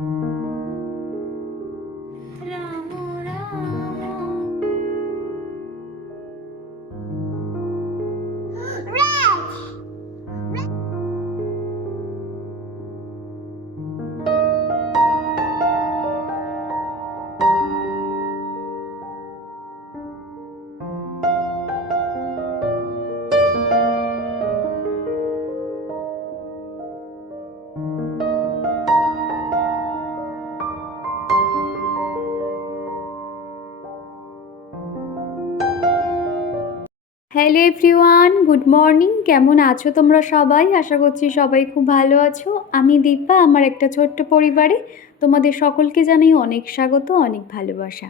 Ram everyone, good morning. কেমন আছো তোমরা সবাই? আশা করছি সবাই খুব ভালো আছো। আমি দীপা, আমার একটা ছোট্ট পরিবারে। তোমাদের সকলকে জানাই অনেক স্বাগত, অনেক ভালোবাসা।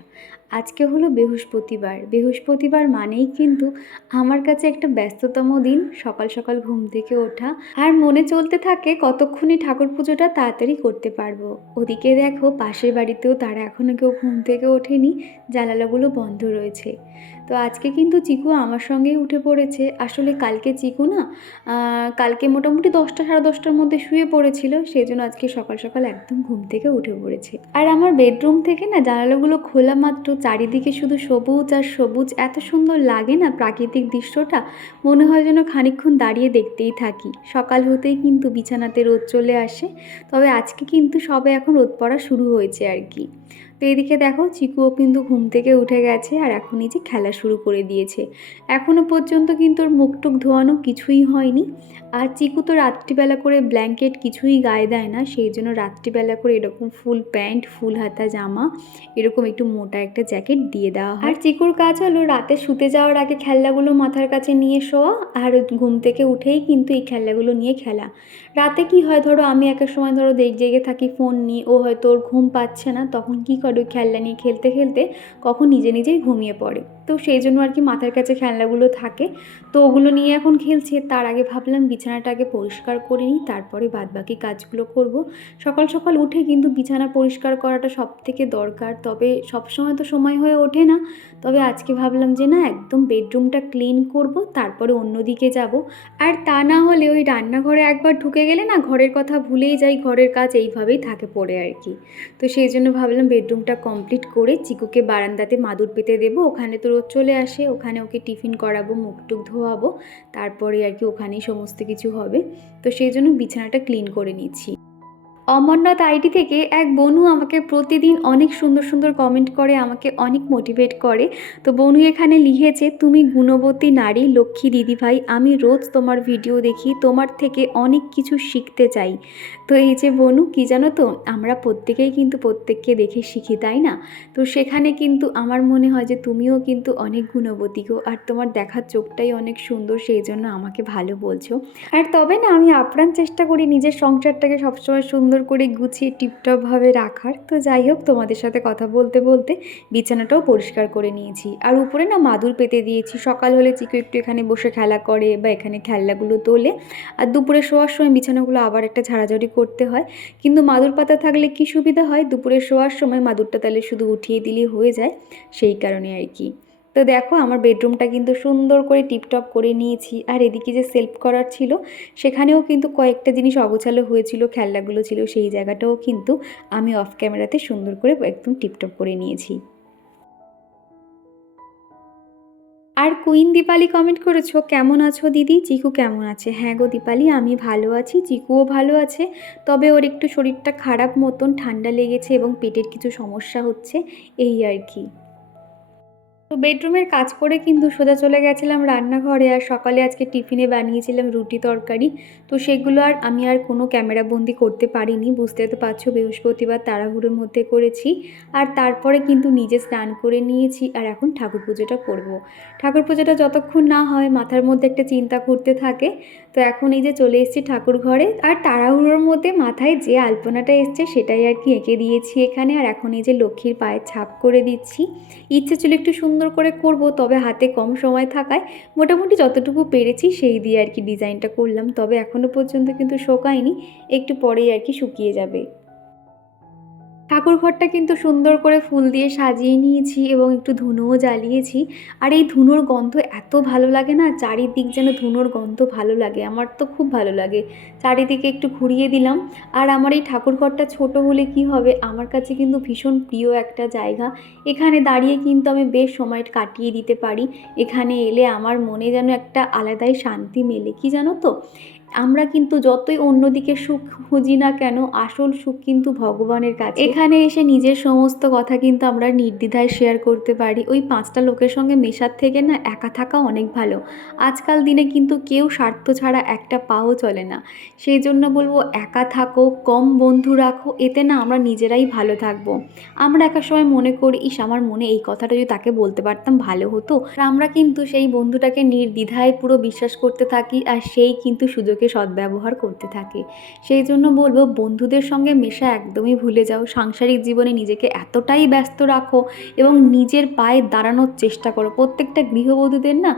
আজকে হলো বৃহস্পতিবার। বৃহস্পতিবার মানেই কিন্তু আমার কাছে একটা ব্যস্ততম দিন, সকাল সকাল ঘুম থেকে ওঠা। আর মনে চলতে থাকে কতক্ষণে ঠাকুর পুজোটা তাড়াতাড়ি করতে পারব। ওদিকে দেখো পাশের বাড়িতেও তারা এখনও কেউ ঘুম থেকে ওঠেনি, জানালাগুলো বন্ধ রয়েছে। তো আজকে কিন্তু চিকু আমার সঙ্গেই উঠে পড়েছে। আসলে কালকে চিকু না কালকে মোটামুটি দশটা সাড়ে দশটার মধ্যে শুয়ে পড়েছিল সেই জন্য আজকে সকাল সকাল একদম ঘুম থেকে উঠে পড়েছে। আর আমার বেডরুম থেকে না জানালাগুলো খোলা মাত্র চারিদিকে শুধু সবুজ আর সবুজ, এত সুন্দর লাগে না প্রাকৃতিক দৃশ্যটা? মনে হয় যেন খানিকক্ষণ দাঁড়িয়ে দেখতেই থাকি। সকাল হতেই কিন্তু বিছানাতে রোদ চলে আসে, তবে আজকে কিন্তু সবে এখন রোদ পড়া শুরু হয়েছে আর কি। তো এদিকে দেখো চিকুও কিন্তু ঘুম থেকে উঠে গেছে আর এখন এই যে খেলা শুরু করে দিয়েছে। এখনও পর্যন্ত কিন্তু ওর মুখটুক ধোয়ানো কিছুই হয়নি। আর চিকু তো রাত্রিবেলা করে ব্ল্যাঙ্কেট কিছুই গায়ে দেয় না, সেই জন্য রাত্রিবেলা করে এরকম ফুল প্যান্ট, ফুল হাতা জামা, এরকম একটু মোটা একটা জ্যাকেট দিয়ে দেওয়া হয়। আর চিকুর কাজ হলো রাতে শুতে যাওয়ার আগে খেলনাগুলো মাথার কাছে নিয়ে শোয়া আর ঘুম থেকে উঠেই কিন্তু এই খেলনাগুলো নিয়ে খেলা। রাতে কি হয়? ধরো আমি এক সময় ধরো দেখ জেগে থাকি ফোন নিয়ে, ও হয়তো ওর ঘুম পাচ্ছে না, তখন কি করে ওই খেলনা নিয়ে খেলতে খেলতে কখন নিজে নিজেই ঘুমিয়ে পড়ে। তো সেই জন্য আর কি মাথার কাছে খেলনাগুলো থাকে। তো ওগুলো নিয়ে এখন খেলছে, তার আগে ভাবলাম বিছানাটা আগে পরিষ্কার করে নিই, তারপরে বাদবাকি কাজগুলো করব। সকাল সকাল উঠে কিন্তু বিছানা পরিষ্কার করাটা সব থেকে দরকার। তবে সবসময় তো সময় হয়ে ওঠে না। তবে আজকে ভাবলাম যে না, একদম বেডরুমটা ক্লিন করব, তারপরে অন্যদিকে যাব। আর তা না হলে ওই রান্নাঘরে একবার ঢুকে গেলে না ঘরের কথা ভুলেই যাই, ঘরের কাজ এইভাবেই থাকে পড়ে আর কি। তো সেই জন্য ভাবলাম বেডরুমটা কমপ্লিট করে চিকুকে বারান্দাতে মাদুর পেতে দেব। ওখানে তো রোজ চলে আসে, ওখানে ওকে টিফিন করাবো মুখ টুক ধোয়াবো, তারপরে আর কি ওখানেই সমস্ত কিছু হবে। তো সেই জন্য বিছানাটা ক্লিন করে নিচ্ছি। অমরনাথ আইডি থেকে এক বনু আমাকে প্রতিদিন অনেক সুন্দর সুন্দর কমেন্ট করে, আমাকে অনেক মোটিভেট করে। তো বনু এখানে লিখেছে, তুমি গুণবতী নারী, লক্ষ্মী দিদিভাই আমি রোজ তোমার ভিডিও দেখি, তোমার থেকে অনেক কিছু শিখতে চাই। তো এই যে বনু, কি জানো তো, আমরা প্রত্যেকেই কিন্তু প্রত্যেককে দেখে শিখি, তাই না? তো সেখানে কিন্তু আমার মনে হয় যে তুমিও কিন্তু অনেক গুণবতী গো, আর তোমার দেখার চোখটাই অনেক সুন্দর, সেই জন্য আমাকে ভালো বলছো। আর তবে না, আমি আপ্রাণ চেষ্টা করি নিজের সংসারটাকে সবসময় সুন্দর করে গুছিয়ে টিপটপভাবে রাখার। তো যাই হোক, তোমাদের সাথে কথা বলতে বলতে বিছানাটাও পরিষ্কার করে নিয়েছি। আর উপরে না মাদুর পেতে দিয়েছি। সকাল হলে চিকু একটু এখানে বসে খেলা করে বা এখানে খেলনাগুলো তোলে। আর দুপুরে শোয়ার সময় বিছানাগুলো আবার একটা ঝাড়াঝাড়ি করতে হয়। কিন্তু মাদুর পাতা থাকলে কি সুবিধা হয়? দুপুরে শোয়ার সময় মাদুরটা তাহলে শুধু উঠিয়ে দিলেই হয়ে যায়। সেই কারণে আর কি। তো দেখো, আমার বেডরুমটা কিন্তু সুন্দর করে টিপটপ করে নিয়েছি। আর এদিকে যে সেলফ করার ছিল, সেখানেও কিন্তু কয়েকটা জিনিস অগোছালো হয়েছিল, খেলনাগুলো ছিল, সেই জায়গাটাও কিন্তু আমি অফ ক্যামেরাতে সুন্দর করে একদম টিপটপ করে নিয়েছি। আর কুইন দীপালি কমেন্ট করেছ, কেমন আছো দিদি? চিকু কেমন আছে? হ্যাঁ গো দীপালি, আমি ভালো আছি, চিকুও ভালো আছে, তবে ওর একটু শরীরটা খারাপ মতন, ঠান্ডা লেগেছে এবং পেটের কিছু সমস্যা হচ্ছে, এই আর কি। তো বেডরুমের কাজ করে কিন্তু সোজা চলে গেছিলাম রান্নাঘরে আর সকালে আজকে টিফিনে বানিয়েছিলাম রুটি তরকারি। তো সেগুলো আর আমি আর কোনো ক্যামেরা বন্দি করতে পারিনি, বুঝতে তো পারছ বৃহস্পতিবার তাড়াহুড়োর মধ্যে করেছি। আর তারপরে কিন্তু নিজে স্নান করে নিয়েছি আর এখন ঠাকুর পুজোটা করব। ঠাকুর পুজোটা যতক্ষণ না হয় মাথার মধ্যে একটা চিন্তা ঘুরতে থাকে। তো এখন এই যে চলে এসেছি ঠাকুর ঘরে আর তাড়াহুড়োর মধ্যে মাথায় যে আলপনাটা এসছে সেটাই আর কি এঁকে দিয়েছি এখানে। আর এখন এই যে লক্ষ্মীর পায়ে ছাপ করে দিচ্ছি। ইচ্ছে ছিল একটু সুন্দর করে করব, তবে হাতে কম সময় থাকায় মোটামুটি যতটুকু পেরেছি সেই দিয়ে আর কি ডিজাইনটা করলাম। তবে এখনও পর্যন্ত কিন্তু শোকায়নি, একটু পরেই আর কি শুকিয়ে যাবে। ঠাকুর ঘরটা কিন্তু সুন্দর করে ফুল দিয়ে সাজিয়ে নিয়েছি এবং একটু ধুনোও জ্বালিয়েছি। আর এই ধুনোর গন্ধ এত ভালো লাগে না, চারিদিক যেন ধুনোর গন্ধ ভালো লাগে, আমার তো খুব ভালো লাগে। চারিদিকে একটু ঘুরিয়ে দিলাম। আর আমার এই ঠাকুর ঘরটা ছোট হলে কি হবে, আমার কাছে কিন্তু ভীষণ প্রিয় একটা জায়গা। এখানে দাঁড়িয়ে কিন্তু আমি বেশ সময় কাটিয়ে দিতে পারি। এখানে এলে আমার মনে যেন একটা আলাদাই শান্তি মেলে। কি জানো তো? আমরা কিন্তু যতই অন্যদিকে সুখ খুঁজি না কেন, আসল সুখ কিন্তু ভগবানের কাছে। এখানে এসে নিজের সমস্ত কথা কিন্তু আমরা নির্দ্বিধায় শেয়ার করতে পারি। ওই পাঁচটা লোকের সঙ্গে মেশার থেকে না একা থাকা অনেক ভালো। আজকাল দিনে কিন্তু কেউ স্বার্থ ছাড়া একটা পাও চলে না। সেই জন্য বলব, একা থাকো, কম বন্ধু রাখো, এতে না আমরা নিজেরাই ভালো থাকব। আমরা একা সময় মনে করি, ইস, আমার মনে এই কথাটা যদি তাকে বলতে পারতাম ভালো হতো। আমরা কিন্তু সেই বন্ধুটাকে নির্দ্বিধায় পুরো বিশ্বাস করতে থাকি, আর সেই কিন্তু সুযোগকে সদ্ব্যবহার করতে থাকে। সেই জন্য বলব, বন্ধুদের সঙ্গে মেশা একদমই ভুলে যাও। সাংসারিক জীবনে নিজেকে এতটাই ব্যস্ত রাখো এবং নিজের পায়ে দাঁড়ানোর চেষ্টা করো। প্রত্যেকটা গৃহবধূদের না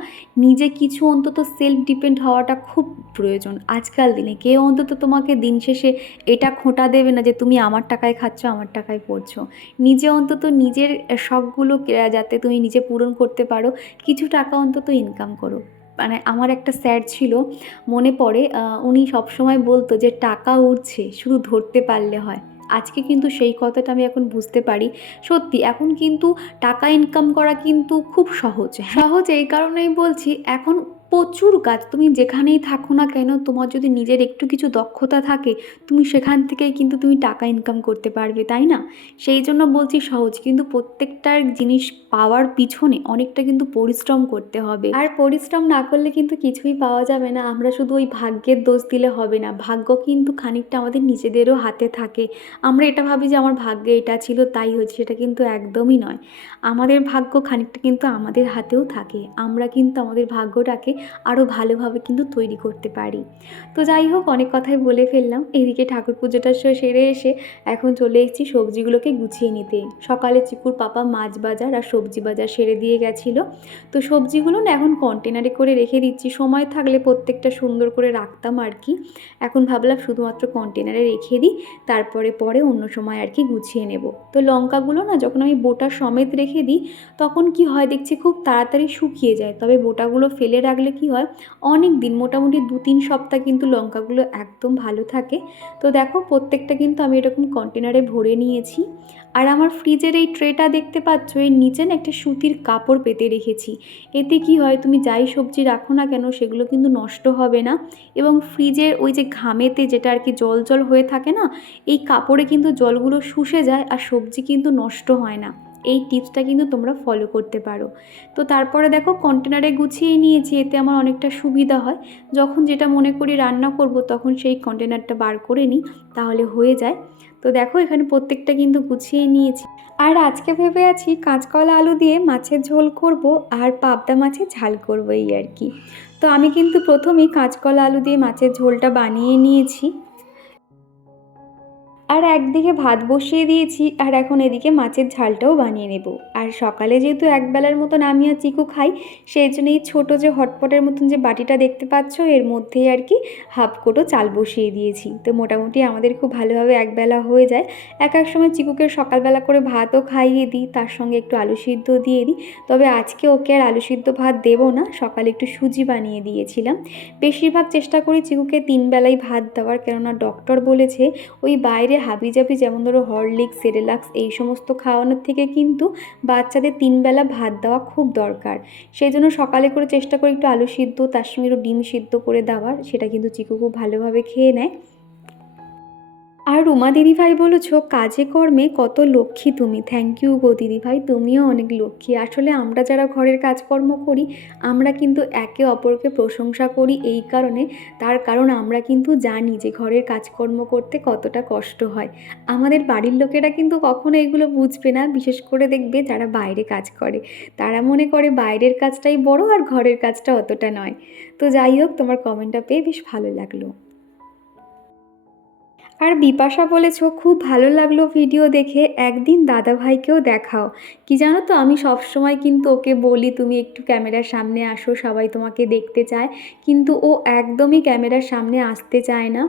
নিজে কিছু অন্তত সেলফ ডিপেন্ড হওয়াটা খুব প্রয়োজন। আজকাল দিনে কেউ অন্তত তোমাকে দিন শেষে এটা খোঁটা দেবে না যে তুমি আমার টাকায় খাচ্ছ, আমার টাকায় পড়ছো। নিজে অন্তত নিজের শখগুলো যাতে তুমি নিজে পূরণ করতে পারো, কিছু টাকা অন্তত ইনকাম করো। মানে আমার একটা স্যার ছিল, মনে পড়ে উনি সবসময় বলতো যে টাকা উঠছে শুধু ধরতে পারলে হয়। আজকে কিন্তু সেই কথাটা আমি এখন বুঝতে পারি। সত্যি, এখন কিন্তু টাকা ইনকাম করা কিন্তু খুব সহজ। সহজ এই কারণেই বলছি, এখন প্রচুর কাজ, তুমি যেখানেই থাকো না কেন, তোমার যদি নিজের একটু কিছু দক্ষতা থাকে, তুমি সেখান থেকেই কিন্তু তুমি টাকা ইনকাম করতে পারবে, তাই না? সেই জন্য বলছি সহজ, কিন্তু প্রত্যেকটার জিনিস পাওয়ার পিছনে অনেকটা কিন্তু পরিশ্রম করতে হবে। আর পরিশ্রম না করলে কিন্তু কিছুই পাওয়া যাবে না, আমরা শুধু ওই ভাগ্যের দোষ দিলে হবে না, ভাগ্য কিন্তু খানিকটা আমাদের নিজেদেরও হাতে থাকে। আমরা এটা ভাবি যে আমার ভাগ্যে এটা ছিল, তাই হয়েছে, সেটা কিন্তু একদমই নয়। আমাদের ভাগ্য খানিকটা কিন্তু আমাদের হাতেও থাকে, আমরা কিন্তু আমাদের ভাগ্যটাকে আরও ভালোভাবে কিন্তু তৈরি করতে পারি। তো যাই হোক, অনেক কথাই বলে ফেললাম। এদিকে ঠাকুর পুজোটা সেরে এসে এখন চলে এসেছি সবজিগুলোকে গুছিয়ে নিতে। সকালে চিকুর পাপা মাছ বাজার আর সবজি বাজার সেরে দিয়ে গেছিল। তো সবজিগুলো না এখন কন্টেনারে করে রেখে দিচ্ছি। সময় থাকলে প্রত্যেকটা সুন্দর করে রাখতাম আর কি। এখন ভাবলাম শুধুমাত্র কন্টেনারে রেখে দিই, তারপরে পরে অন্য সময় আর কি গুছিয়ে নেব। তো লঙ্কাগুলো না যখন আমি বোটা সমেত রেখে দিই, তখন কি হয় দেখছি খুব তাড়াতাড়ি শুকিয়ে যায়। তবে বোটাগুলো ফেলে রাখলে কি হয়? অনেক দিন, মোটামুটি দু তিন সপ্তাহ কিন্তু লঙ্কাগুলো একদম ভালো থাকে। তো দেখো, প্রত্যেকটা কিন্তু আমি এরকম কন্টেনারে ভরে নিয়েছি। আর আমার ফ্রিজের এই ট্রেটা দেখতে পাচ্ছ, এর নিচে না একটা সুতির কাপড় পেতে রেখেছি। এতে কি হয়, তুমি যাই সবজি রাখো না কেন, সেগুলো কিন্তু নষ্ট হবে না। এবং ফ্রিজের ওই যে ঘামেতে যেটা আর কি জল জল হয়ে থাকে না, এই কাপড়ে কিন্তু জলগুলো শুষে যায় আর সবজি কিন্তু নষ্ট হয় না। এই টিপসটা কিন্তু তোমরা ফলো করতে পারো। তো তারপরে দেখো কন্টেনারে গুছিয়ে নিয়েছি, এতে আমার অনেকটা সুবিধা হয়। যখন যেটা মনে করি রান্না করব, তখন সেই কন্টেনারটা বার করে নিই, তাহলে হয়ে যায়। তো দেখো এখানে প্রত্যেকটা কিন্তু গুছিয়ে নিয়েছি। আর আজকে ভেবে আছি কাঁচকলা আলু দিয়ে মাছের ঝোল করব আর পাবদা মাছের ঝাল করব এই আর কি। তো আমি কিন্তু প্রথমেই কাঁচকলা আলু দিয়ে মাছের ঝোলটা বানিয়ে নিয়েছি। আর একদিকে ভাত বসিয়ে দিয়েছি, আর এখন এদিকে মাছের ঝালটাও বানিয়ে নেব। আর সকালে যেহেতু একবেলার মতন আমি আর চিকু খাই, সেই জন্য এই ছোটো যে হটপটের মতন যে বাটিটা দেখতে পাচ্ছ, এর মধ্যেই আর কি হাফ কোটো চাল বসিয়ে দিয়েছি। তো মোটামুটি আমাদের খুব ভালোভাবে একবেলা হয়ে যায়। এক এক সময় চিকুকে সকালবেলা করে ভাতও খাইয়ে দিই, তার সঙ্গে একটু আলু সিদ্ধ দিয়ে দিই। তবে আজকে ওকে আর আলু সিদ্ধ ভাত দেবো না, সকালে একটু সুজি বানিয়ে দিয়েছিলাম। বেশিরভাগ চেষ্টা করি চিকুকে তিন বেলায় ভাত দেওয়ার, কেননা ডক্টর বলেছে ওই বাইরে হাবিজাবি যেমন ধরো হরলিক্স, সেরেলাক্স এই সমস্ত খাওয়ানোর থেকে কিন্তু বাচ্চাদের তিনবেলা ভাত দেওয়া খুব দরকার। সেই জন্য সকালে করে চেষ্টা করি একটু আলু সিদ্ধ তার সঙ্গে একটু ডিম সিদ্ধ করে দেওয়ার, সেটা কিন্তু চিকু খুব ভালোভাবে খেয়ে নেয়। আর রুমা দিদিভাই বলেছ, কাজে কর্মে কত লক্ষ্মী তুমি। থ্যাংক ইউ গো দিদিভাই, তুমিও অনেক লক্ষ্মী। আসলে আমরা যারা ঘরের কাজকর্ম করি, আমরা কিন্তু একে অপরকে প্রশংসা করি এই কারণে। তার কারণ আমরা কিন্তু জানি যে ঘরের কাজকর্ম করতে কতটা কষ্ট হয়। আমাদের বাড়ির লোকেরা কিন্তু কখনো এগুলো বুঝবে না, বিশেষ করে দেখবে যারা বাইরে কাজ করে। তারা মনে করে বাইরের কাজটাই বড় আর ঘরের কাজটা অতটা নয়। তো যাই হোক, তোমার কমেন্টটা পেয়ে বেশ ভালো লাগল। আর বিপাশা বলেছ, খুব ভালো লাগল ভিডিও দেখে, একদিন দাদা ভাইকেও দেখাও। কি জানো তো, আমি সব সময় কিন্তু ওকে বলি, তুমি একটু ক্যামেরার সামনে আসো, সবাই তোমাকে দেখতে চায়। কিন্তু ও একদমই ক্যামেরার সামনে আসতে চায় না।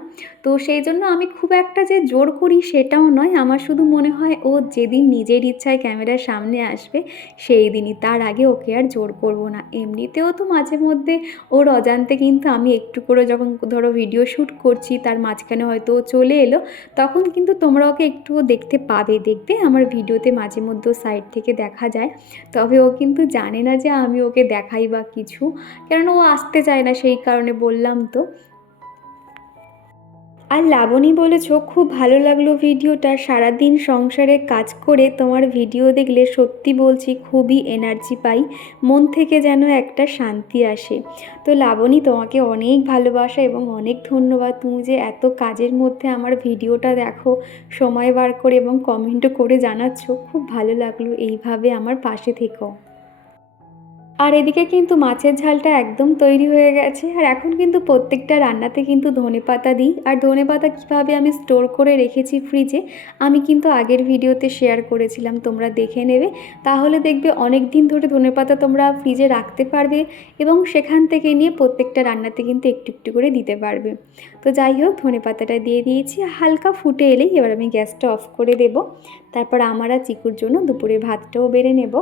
তো সেই জন্য আমি খুব একটা যে জোর করি সেটাও নয়, আমার শুধু মনে হয় ও যেদিন নিজের ইচ্ছায় ক্যামেরার সামনে আসবে, সেই দিনই। তার আগে ওকে আর জোর করব না। এমনিতেও তো মাঝে মধ্যে ওর অজান্তে কিন্তু আমি একটু করে যখন ধরো ভিডিও শ্যুট করছি, তার মাঝখানে হয়তো ও চলে এলো, তখন কিন্তু তোমরা ওকে একটু দেখতে পাবে, দেখবে আমার ভিডিওতে মাঝে মধ্যে সাইড থেকে দেখা যায়। তবে ও কিন্তু জানে না যে আমি ওকে দেখাই বা কিছু। কেননা ও আসতে চায় না সেই কারণে বললাম তো। আর লাবণী বলেছ, খুব ভালো লাগল ভিডিওটা। সারাদিন সংসারে কাজ করে তোমার ভিডিও দেখলে সত্যি বলছি খুবই এনার্জি পাই। মন থেকে যেন একটা শান্তি আসে। তো লাবণী, তোমাকে অনেক ভালোবাসা এবং অনেক ধন্যবাদ। তুমি যে এত কাজের মধ্যে আমার ভিডিওটা দেখো, সময় বার করে এবং কমেন্টও করে জানাচ্ছ, খুব ভালো লাগল এইভাবে আমার পাশে থেকো। আর এদিকে কিন্তু মাছের ঝালটা একদম তৈরি হয়ে গেছে। আর এখন কিন্তু প্রত্যেকটা রান্নাতে কিন্তু ধনে পাতা দিই। আর ধনে পাতা কীভাবে আমি স্টোর করে রেখেছি ফ্রিজে আমি কিন্তু আগের ভিডিওতে শেয়ার করেছিলাম, তোমরা দেখে নেবে। তাহলে দেখবে অনেক দিন ধরে ধনে পাতা তোমরা ফ্রিজে রাখতে পারবে এবং সেখান থেকে নিয়ে প্রত্যেকটা রান্নাতে কিন্তু একটু একটু করে দিতে পারবে। তো যাই হোক, ধনে পাতাটা দিয়ে দিয়েছি। হালকা ফুটে এলেই এবার আমি গ্যাসটা অফ করে দেব। তারপর আমার আর চিকুর জন্য দুপুরের ভাতটাও বেড়ে নেব।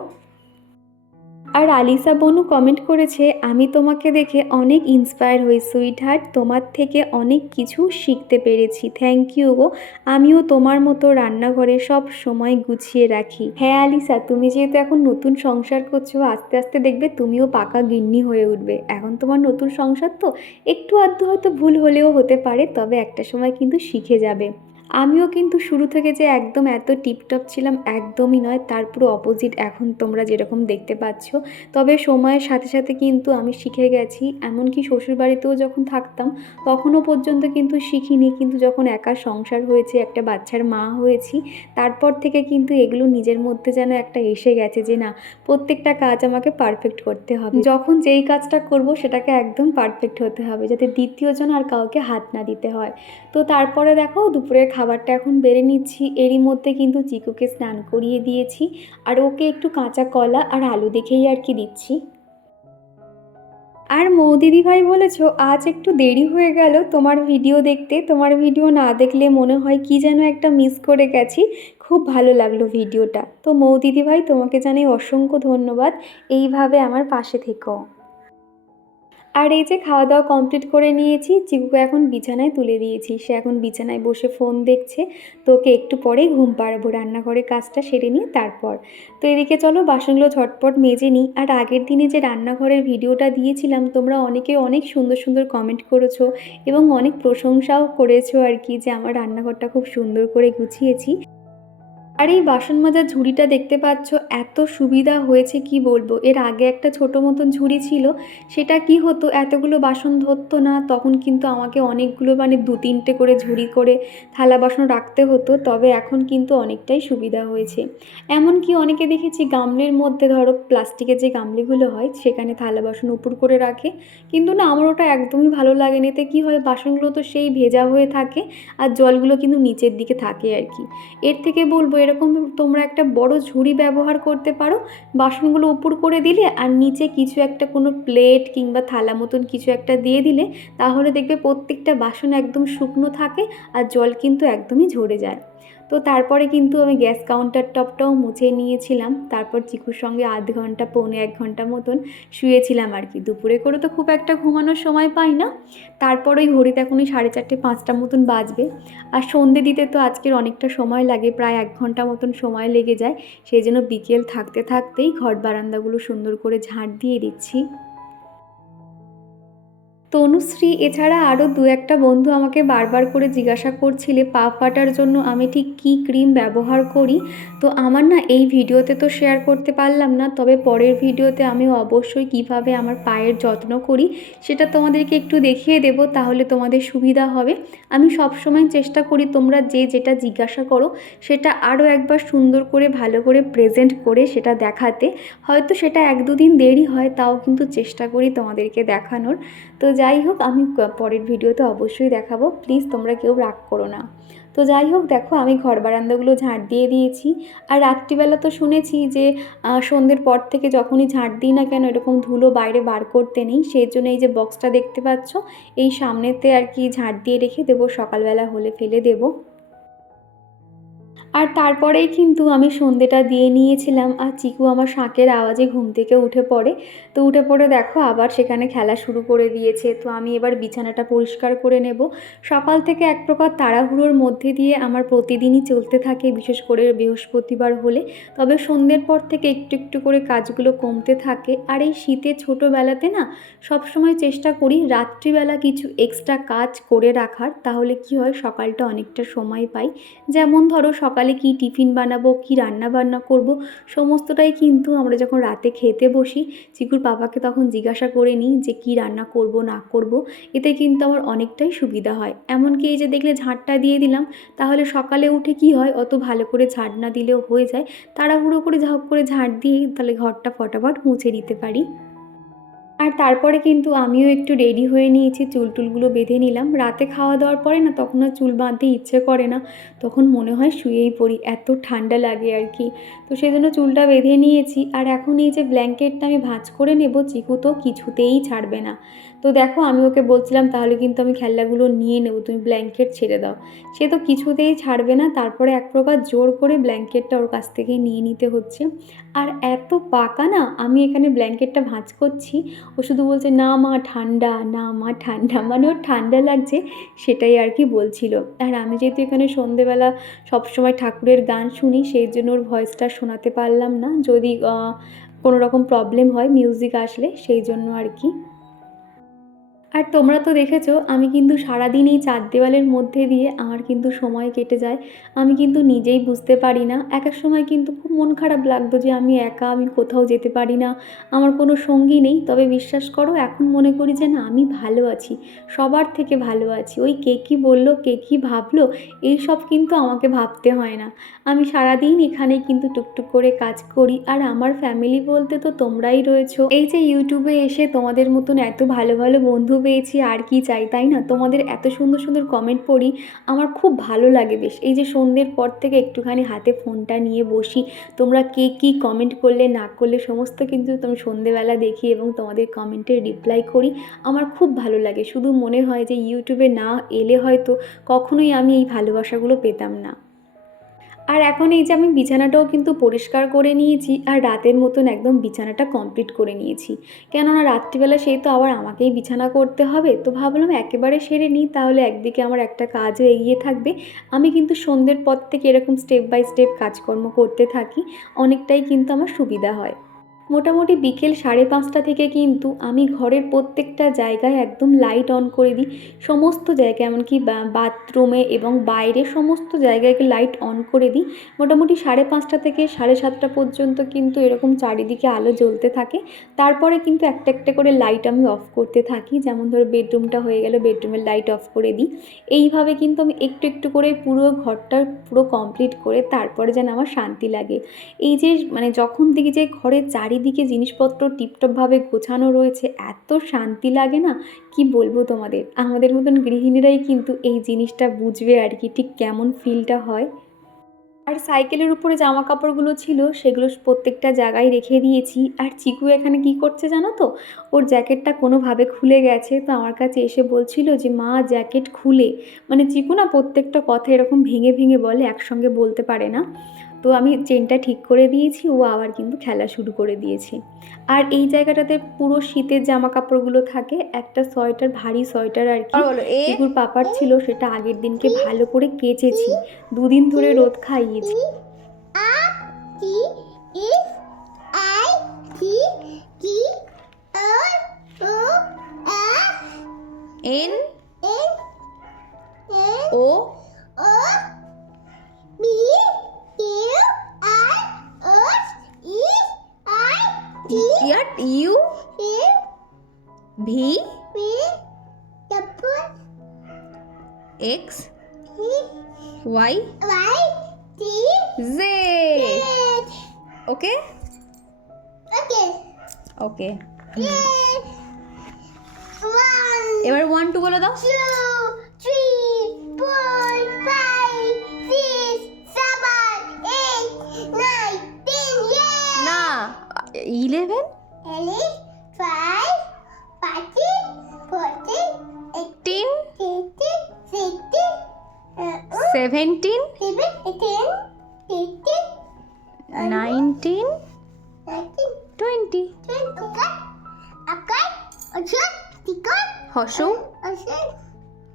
আর আলিসা বনু কমেন্ট করেছে, আমি তোমাকে দেখে অনেক ইন্সপায়ার হই সুইট হার্ট তোমার থেকে অনেক কিছু শিখতে পেরেছি। থ্যাংক ইউ গো। আমিও তোমার মতো রান্নাঘরে সব সময় গুছিয়ে রাখি। হ্যাঁ আলিসা, তুমি যেহেতু এখন নতুন সংসার করছ, আস্তে আস্তে দেখবে তুমিও পাকা গিন্নি হয়ে উঠবে। এখন তোমার নতুন সংসার তো একটু আধটু হয়তো ভুল হলেও হতে পারে, তবে একটা সময় কিন্তু শিখে যাবে। আমিও কিন্তু শুরু থেকে যে একদম এত টিপটপ ছিলাম একদমই নয়, তার পুরো অপোজিট এখন তোমরা যেরকম দেখতে পাচ্ছ। তবে সময়ের সাথে সাথে কিন্তু আমি শিখে গেছি, এমনকি শ্বশুরবাড়িতেও যখন থাকতাম, তখনও পর্যন্ত কিন্তু শিখিনি। কিন্তু যখন একা সংসার হয়েছে, একটা বাচ্চার মা হয়েছি, তারপর থেকে কিন্তু এগুলো নিজের মধ্যে যেন একটা এসে গেছে যে না, প্রত্যেকটা কাজ আমাকে পারফেক্ট করতে হবে। যখন যেই কাজটা করব, সেটাকে একদম পারফেক্ট হতে হবে, যাতে দ্বিতীয়জন আর কাউকে হাত না দিতে হয়। তো তারপরে দেখো, দুপুরের খাবারটা এখন বেড়ে নিচ্ছি। এরই মধ্যে কিন্তু চিকুকে স্নান করিয়ে দিয়েছি। আর ওকে একটু কাঁচা কলা আর আলু দেখেই আর কি দিচ্ছি। আর মৌদিদি ভাই বলেছ, আজ একটু দেরি হয়ে গেল তোমার ভিডিও দেখতে। তোমার ভিডিও না দেখলে মনে হয় কি যেন একটা মিস করে গেছি। খুব ভালো লাগল ভিডিওটা। তো মৌদিদি ভাই তোমাকে জানাই অসংখ্য ধন্যবাদ। এইভাবে আমার পাশে থেকো। আর এই যে খাওয়া দাওয়া কমপ্লিট করে নিয়েছি, চিকুকে এখন বিছানায় তুলে দিয়েছি। সে এখন বিছানায় বসে ফোন দেখছে। তোকে একটু পরেই ঘুম পাড়াবো, রান্নাঘরের কাজটা সেরে নিয়ে তারপর। তো এদিকে চলো, বাসনগুলো ঝটপট মেজে নিই। আর আগের দিনে যে রান্নাঘরের ভিডিওটা দিয়েছিলাম, তোমরা অনেকে অনেক সুন্দর সুন্দর কমেন্ট করেছ এবং অনেক প্রশংসাও করেছ আর কি, যে আমার রান্নাঘরটা খুব সুন্দর করে গুছিয়েছি। আর এই বাসন মাজার ঝুড়িটা দেখতে পাচ্ছ, এত সুবিধা হয়েছে, কি বলব? এর আগে একটা ছোট মতন ঝুড়ি ছিল, সেটা কি হতো? এতগুলো বাসন ধরতো না, তখন কিন্তু আমাকে অনেকগুলো মানে দু তিনটে করে ঝুড়ি করে থালা বাসন রাখতে হতো, তবে এখন কিন্তু অনেকটাই সুবিধা হয়েছে। এমনকি অনেকে দেখেছি গামলির মধ্যে, ধরো প্লাস্টিকের যে গামলিগুলো হয়, সেখানে থালা বাসন উপর করে রাখে। কিন্তু না, আমার ওটা একদমই ভালো লাগেনি এতে কী হয়, বাসনগুলো তো সেই ভেজা হয়ে থাকে, আর জলগুলো কিন্তু নিচের দিকে থাকে আর কি। এর থেকে বলব এরকম তোমরা একটা বড় ঝুড়ি ব্যবহার করতে পারো। বাসনগুলো উপর করে দিলে আর নিচে কিছু একটা কোনো প্লেট কিংবা থালা মতন কিছু একটা দিয়ে দিলে, তাহলে দেখবে প্রত্যেকটা বাসন একদম শুকনো থাকে আর জল কিন্তু একদমই ঝরে যায়। তো তারপরে কিন্তু আমি গ্যাস কাউন্টার টপটাও মুছে নিয়েছিলাম। তারপর চিকুর সঙ্গে আধ ঘণ্টা, পৌনে এক ঘণ্টা মতন শুয়েছিলাম আর কি। দুপুরে করে তো খুব একটা ঘুমানোর সময় পাই না। তারপর ওই ঘড়িতে এখন ওই সাড়ে চারটে, পাঁচটা মতন বাজবে। আর সন্ধে দিতে তো আজকের অনেকটা সময় লাগে, প্রায় এক ঘণ্টা মতন সময় লেগে যায়। সেই জন্য বিকেল থাকতে থাকতেই ঘর বারান্দাগুলো সুন্দর করে ঝাঁট দিয়ে দিচ্ছি। তনুশ্রী, এছাড়া আরও দু একটা বন্ধু আমাকে বারবার করে জিজ্ঞাসা করছিলে পা ফাটার জন্য আমি ঠিক কী ক্রিম ব্যবহার করি। তো আমার না এই ভিডিওতে তো শেয়ার করতে পারলাম না, তবে পরের ভিডিওতে আমি অবশ্যই কীভাবে আমার পায়ের যত্ন করি সেটা তোমাদেরকে একটু দেখিয়ে দেব, তাহলে তোমাদের সুবিধা হবে। আমি সব সময় চেষ্টা করি তোমরা যে যেটা জিজ্ঞাসা করো সেটা আরও একবার সুন্দর করে, ভালো করে প্রেজেন্ট করে সেটা দেখাতে। হয়তো সেটা এক দুদিন দেরি হয়, তাও কিন্তু চেষ্টা করি তোমাদেরকে দেখানোর। তো যাই হোক, আমি পরের ভিডিওতে অবশ্যই দেখাবো। প্লিজ তোমরা কেউ রাগ করো না। তো যাই হোক, দেখো, আমি ঘর বারান্দাগুলো ঝাঁট দিয়ে দিয়েছি। আর রাত্রিবেলা তো শুনেছি যে সন্ধ্যের পর থেকে যখনই ঝাঁট দিই না কেন, এরকম ধুলো বাইরে বার করতে নেই। সেই জন্য এই যে বক্সটা দেখতে পাচ্ছ, এই সামনেতে আর কি ঝাঁট দিয়ে রেখে দেবো, সকালবেলা হলে ফেলে দেবো। আর তারপরেই কিন্তু আমি সন্ধেটা দিয়ে নিয়েছিলাম আর চিকু আমার শাঁকের আওয়াজে ঘুম থেকে উঠে পড়ে। তো উঠে পড়ে দেখো আবার সেখানে খেলা শুরু করে দিয়েছে। তো আমি এবার বিছানাটা পরিষ্কার করে নেব। সকাল থেকে এক প্রকার তাড়াহুড়োর মধ্যে দিয়ে আমার প্রতিদিনই চলতে থাকে, বিশেষ করে বৃহস্পতিবার হলে। তবে সন্ধ্যের পর থেকে একটু একটু করে কাজগুলো কমতে থাকে। আর এই শীতে ছোটোবেলাতে না সবসময় চেষ্টা করি রাত্রিবেলা কিছু এক্সট্রা কাজ করে রাখার। তাহলে কি হয় সকালটা অনেকটা সময় পাই। যেমন ধরো সকালে কি টিফিন বানাবো, কি রান্না বান্না করব, সমস্তটাই কিন্তু আমরা যখন রাতে খেতে বসি, চিকুর পাপাকে তখন জিজ্ঞাসা করে নিই যে কি রান্না করব, না করব, এতে কিন্তু আমার অনেকটাই সুবিধা হয়। এমনকি এই যে দেখলে ঝাঁটটা দিয়ে দিলাম, তাহলে সকালে উঠে কি হয়, অত ভালো করে ঝাঁট না দিলেও হয়ে যায়, তাড়াহুড়ো করে ঝাঁপ করে ঝাঁট দিয়ে তাহলে ঘরটা ফটাফট মুছে দিতে পারি। আর তারপরে কিন্তু আমিও একটু রেডি হয়ে নিয়েছি, চুল টুলগুলো বেঁধে নিলাম। রাতে খাওয়া দাওয়ার পরে না তখন আর চুল বাঁধতে ইচ্ছে করে না। তখন মনে হয় শুয়েই পড়ি, এত ঠান্ডা লাগে আর কি। তো সেই জন্য চুলটা বেঁধে নিয়েছি। আর এখন এই যে ব্ল্যাঙ্কেটটা আমি ভাঁজ করে নেব, চিকু তো কিছুতেই ছাড়বে না। তো দেখো আমি ওকে বলছিলাম, তাহলে কিন্তু আমি খেলনাগুলো নিয়ে নেব, তুমি ব্ল্যাঙ্কেট ছেড়ে দাও। সে তো কিছুতেই ছাড়বে না, তারপরে এক প্রকার জোর করে ব্ল্যাঙ্কেটটা ওর কাছ থেকে নিয়ে নিতে হচ্ছে। আর এত পাকা না, আমি এখানে ব্ল্যাঙ্কেটটা ভাঁজ করছি, ও শুধু বলছে, না মা, ঠান্ডা, না মা, ঠান্ডা। মানে ওর ঠান্ডা লাগছে, সেটাই আর কি বলছিল। আর আমি যেহেতু এখানে সন্ধেবেলা সবসময় ঠাকুরের গান শুনি, সেই জন্য ওর ভয়েসটা শোনাতে পারলাম না। যদি কোনো রকম প্রবলেম হয় মিউজিক আসলে, সেই জন্য আর কি। আর তোমরা তো দেখেছ, আমি কিন্তু সারাদিন এই চার দেওয়ালের মধ্যে দিয়ে আমার কিন্তু সময় কেটে যায়। আমি কিন্তু নিজেই বুঝতে পারি না। এক এক সময় কিন্তু খুব মন খারাপ লাগতো যে আমি একা, আমি কোথাও যেতে পারি না। আমার কোনো সঙ্গী নেই। তবে বিশ্বাস করো, এখন মনে করি যে না, আমি ভালো আছি, সবার থেকে ভালো আছি। ওই কে কী বলল, কে কী ভাবলো এইসব কিন্তু আমাকে ভাবতে হয় না। আমি সারাদিন এখানে কিন্তু টুকটুক করে কাজ করি। আর আমার ফ্যামিলি বলতে তো তোমরাই রয়েছো। এই যে ইউটিউবে এসে তোমাদের মতন এত ভালো ভালো বন্ধু পেয়েছি, আর কি চাই, তাই না? তোমাদের এত সুন্দর সুন্দর কমেন্ট পড়ি, আমার খুব ভালো লাগে বেশ। এই যে সন্ধ্যের পর থেকে একটুখানি হাতে ফোনটা নিয়ে বসি, তোমরা কে কী কমেন্ট করলে, না করলে, সমস্ত কিন্তু তুমি সন্ধেবেলা দেখি এবং তোমাদের কমেন্টে রিপ্লাই করি। আমার খুব ভালো লাগে। শুধু মনে হয় যে ইউটিউবে না এলে হয়তো কখনোই আমি এই ভালোবাসাগুলো পেতাম না। আর এখন এই যে আমি বিছানাটাও কিন্তু পরিষ্কার করে নিয়েছি আর রাতের মতন একদম বিছানাটা কমপ্লিট করে নিয়েছি। কেননা রাত্রিবেলা সেই তো আবার আমাকেই বিছানা করতে হবে, তো ভাবলাম একেবারে সেরে নিই, তাহলে একদিকে আমার একটা কাজও এগিয়ে থাকবে। আমি কিন্তু সন্ধ্যের পর থেকে এরকম স্টেপ বাই স্টেপ কাজকর্ম করতে থাকি, অনেকটাই কিন্তু আমার সুবিধা হয়। মোটামুটি বিকেল সাড়ে পাঁচটা থেকে কিন্তু আমি ঘরের প্রত্যেকটা জায়গায় একদম লাইট অন করে দিই। সমস্ত জায়গায়, এমনকি বাথরুমে এবং বাইরে সমস্ত জায়গায় লাইট অন করে দিই। মোটামুটি সাড়ে পাঁচটা থেকে সাড়ে সাতটা পর্যন্ত কিন্তু এরকম চারিদিকে আলো জ্বলতে থাকে। তারপরে কিন্তু একটা একটা করে লাইট আমি অফ করতে থাকি। যেমন ধরো বেডরুমটা হয়ে গেলে বেডরুমের লাইট অফ করে দিই। এইভাবে কিন্তু আমি একটু একটু করে পুরো ঘরটা পুরো কমপ্লিট করে তারপরে যেন আমার শান্তি লাগে। এই যে মানে যখন দেখি যে ঘরের চারিদিকে জিনিসপত্র টিপটপভাবে গোছানো রয়েছে। এত শান্তি লাগে না? কি বলব তোমাদের? আমাদের মতন গৃহিণীরাই কিন্তু এই জিনিসটা বুঝবে আর কি, ঠিক কেমন ফিলটা হয়। আর সাইকেলের উপরে জামা কাপড়গুলো ছিল, সেগুলো প্রত্যেকটা জায়গায় রেখে দিয়েছি। আর চিকু এখানে কি করছে জানো তো? ওর জ্যাকেটটা কোনোভাবে খুলে গেছে। তো আমার কাছে এসে বলছিল যে, মা, জ্যাকেট খুলে। মানে চিকু না প্রত্যেকটা কথা এরকম ভেঙে ভেঙে বলে, একসঙ্গে বলতে পারে না। তো আমি চেনটা ঠিক করে দিয়েছি ও আবার কিন্তু খেলা শুরু করে দিয়েছে। আর এই জায়গাটাতে পুরো শীতের জামা কাপড়গুলো থাকে একটা সোয়েটার ভারী সোয়েটার আর কি এ পাপার ছিল সেটা আগের দিনকে ভালো করে কেচেছি। দুদিন ধরে রোদ খাইয়েছি। Eleven teen uh, seventeen nineteen twenty? হসৌ?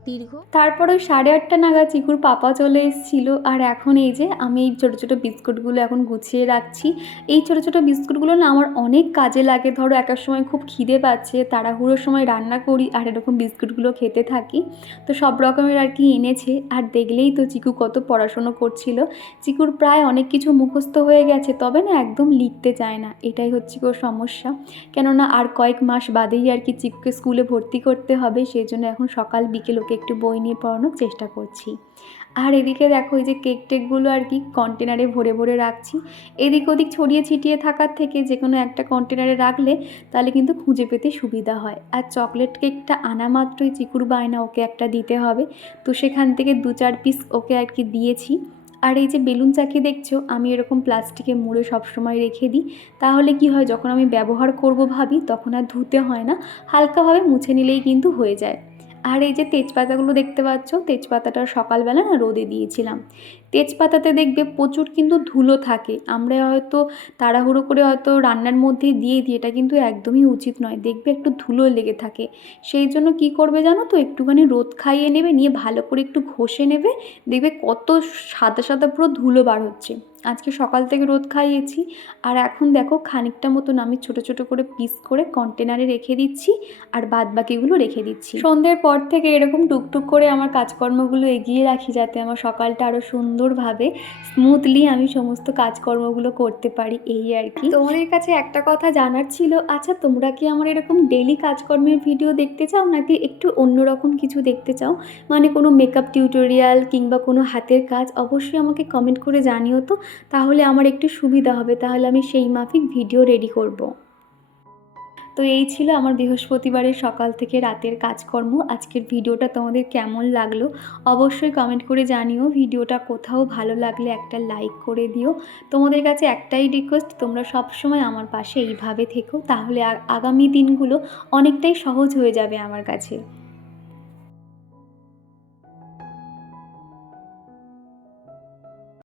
দীর্ঘ? তারপর ওই সাড়ে আটটা নাগাদ চিকুর পাপা চলে এসেছিল। আর এখন এই যে আমি এই ছোটো ছোটো বিস্কুটগুলো এখন গুছিয়ে রাখছি। এই ছোটো ছোটো বিস্কুটগুলো না আমার অনেক কাজে লাগে। ধরো একার সময় খুব খিদে পাচ্ছে, তাড়াহুড়োর সময় রান্না করি আর এরকম বিস্কুটগুলো খেতে থাকি। তো সব রকমের আর কি এনেছে। আর দেখলেই তো চিকু কত পড়াশুনো করছিল। চিকুর প্রায় অনেক কিছু মুখস্থ হয়ে গেছে, তবে না একদম লিখতে চায় না। এটাই হচ্ছে ওর সমস্যা। কেননা আর কয়েক মাস বাদেই আর কি চিকুকে স্কুলে ভর্তি করতে হবে। সেই জন্য এখন সকাল বিকেল ওকে একটু বই নিয়ে পড়ানোর চেষ্টা করছি। আর এদিকে দেখো, এই যে কেক টেকগুলো আর কি কন্টেনারে ভরে ভরে রাখছি। এদিক ওদিক ছড়িয়ে ছিটিয়ে থাকার থেকে যে কোনো একটা কন্টেনারে রাখলে তাহলে কিন্তু খুঁজে পেতে সুবিধা হয়। আর চকলেট কেকটা আনা মাত্রই চিকুর বায়না ওকে একটা দিতে হবে। তো সেখান থেকে দু চার পিস ওকে আর কি দিয়েছি। আর এই যে বেলুন চাকি দেখছ, আমি এরকম প্লাস্টিকে মুড়ে সবসময় রেখে দিই। তাহলে কি হয়, যখন আমি ব্যবহার করব ভাবি, তখন আর ধুতে হয় না। হালকাভাবে মুছে নিলেই কিন্তু হয়ে যায়। আর এই যে তেজপাতাগুলো দেখতে পাচ্ছ তেজপাতাটা সকালবেলা না রোদে দিয়েছিলাম। তেজপাতাতে দেখবে প্রচুর কিন্তু ধুলো থাকে। আমরা হয়তো তাড়াহুড়ো করে হয়তো রান্নার মধ্যে দিয়ে দিই, এটা কিন্তু একদমই উচিত নয়। দেখবে একটু ধুলো লেগে থাকে। সেই জন্য কি করবে জানো তো? একটুখানি রোদ খাইয়ে নেবে, নিয়ে ভালো করে একটু ঘষে নেবে। দেখবে কত সাদা সাদা পুরো ধুলো বার হচ্ছে। আজকে সকাল থেকে রোদ খাইয়েছি। আর এখন দেখো খানিকটা মতন আমি ছোট ছোট করে পিস করে কন্টেনারে রেখে দিচ্ছি আর বাদ বাকিগুলো রেখে দিচ্ছি। সন্ধ্যের পর থেকে এরকম টুকটুক করে আমার কাজকর্মগুলো এগিয়ে রাখি যাতে আমার সকালটা আরও সুন্দরভাবে স্মুথলি আমি সমস্ত কাজকর্মগুলো করতে পারি, এই আর কি তোমাদের কাছে একটা কথা জানার ছিল আচ্ছা তোমরা কি আমার এরকম ডেলি কাজকর্মের ভিডিও দেখতে চাও, নাকি একটু অন্যরকম কিছু দেখতে চাও মানে কোনো মেকআপ টিউটোরিয়াল কিংবা কোনো হাতের কাজ, অবশ্যই আমাকে কমেন্ট করে জানিও তো, তাহলে আমার একটু সুবিধা হবে, তাহলে আমি সেই মাফিক ভিডিও রেডি করব। তো এই ছিল আমার বৃহস্পতিবারের সকাল থেকে রাতের কাজকর্ম। আজকের ভিডিওটা তোমাদের কেমন লাগল অবশ্যই কমেন্ট করে জানিও। ভিডিওটা কোথাও ভালো লাগলে একটা লাইক করে দিও। তোমাদের কাছে একটাই রিকোয়েস্ট তোমরা সবসময় আমার পাশে এইভাবে থেকো, তাহলে আগামী দিনগুলো অনেকটাই সহজ হয়ে যাবে আমার কাছে।